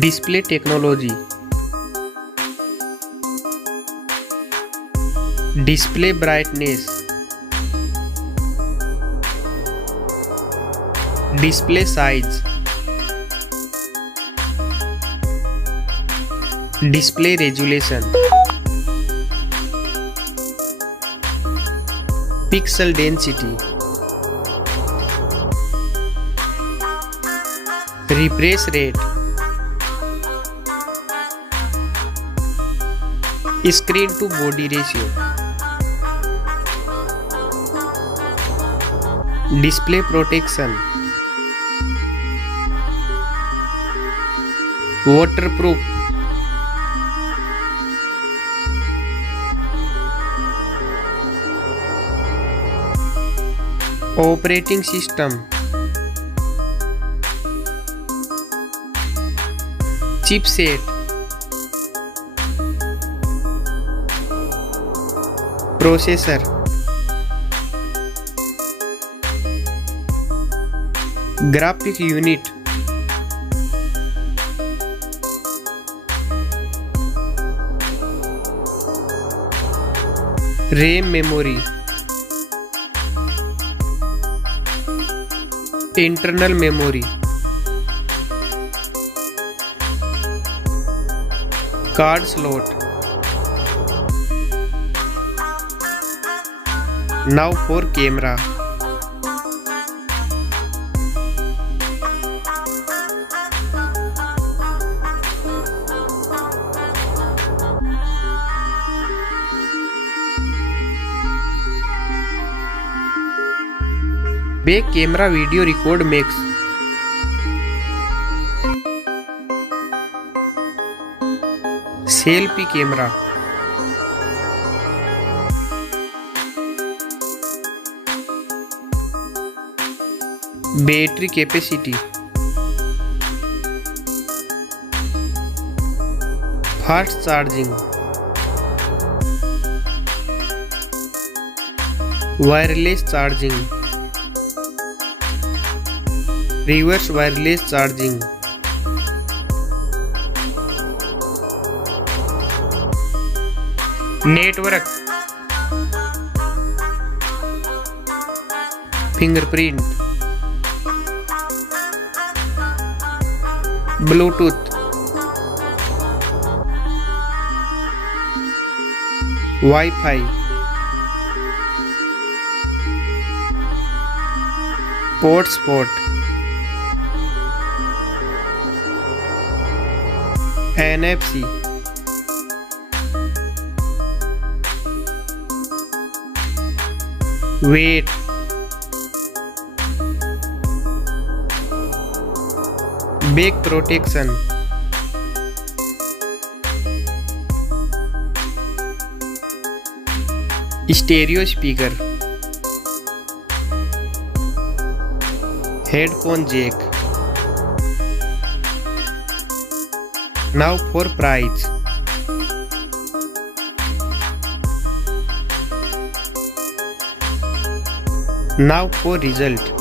Display technology. Display brightness. Display size. Display resolution. Pixel density. Refresh rate. Screen to body ratio. Display protection. Waterproof. Operating system. Chipset. Processor. Graphic unit. RAM memory. Internal memory. Card slot. Now for camera. Back camera video record makes. Selfie camera. Battery capacity. Fast charging. Wireless charging. Reverse wireless charging. Network. Fingerprint. Bluetooth. Wi-Fi. Hotspot. NFC. Weight. Back protection. Stereo speaker. Headphone jack. Now for price. Now for result.